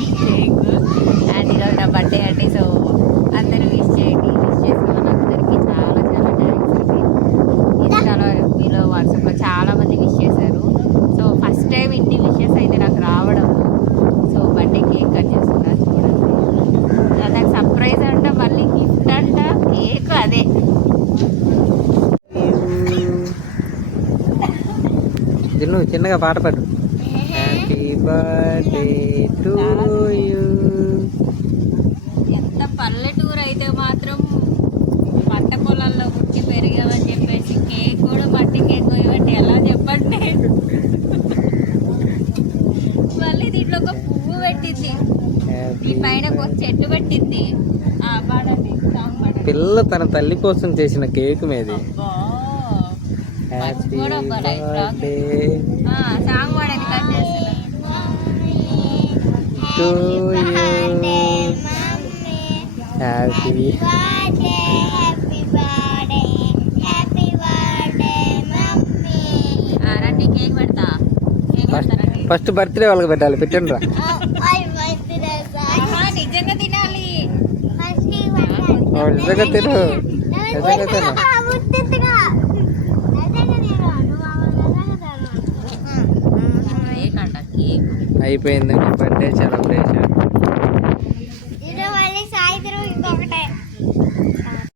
Cake. And ఈరోజు నా birthday అంటే సో అందరూ విష్ చేయండి. విష్ చేసిన వాళ్ళందరికీ చాలా చాలా థ్యాంక్స్ అండి. ఇన్స్టాలో మీలో వాట్సాప్లో చాలామంది విష్ చేశారు. సో ఫస్ట్ టైం ఇన్ని విషెస్ అయితే నాకు రావడం. సో బర్త్డే కేక్ కట్ చేస్తున్నారు చూడండి. నాకు సర్ప్రైజ్ అంట, మళ్ళీ గిఫ్ట్ అంట, కేక్ అదే. నువ్వు చిన్నగా పాట పాడు. Happy birthday to you. ఎంత పల్లెటూరు అయితే మాత్రం పంట పొలాల్లో పుట్టి పెరిగామని చెప్పేసి కేక్ కూడా మట్టి కేక్ ఇవ్వండి ఎలా చెప్పండి. మళ్ళీ దీంట్లో ఒక పువ్వు పెట్టింది, ఈ పైన ఒక చెట్టు పెట్టింది. పాడండి సాంగ్ పాడండి. పిల్ల తన తల్లి కోసం చేసిన కేక్ మీది. సాంగ్ పాడండి, కట్ చేస్తున్నా. టు యూ హ్యాపీ రండి కేక్ పెడతా. కేక్ పెడతారండి. ఫస్ట్ బర్త్డే వాళ్ళకి పెట్టాలి. పెట్టండి రా. నిజంగా తినాలి. నిజంగా తిను, నిజంగా తిను. అయిపోయిందండి బర్త్డే సెలబ్రేషన్.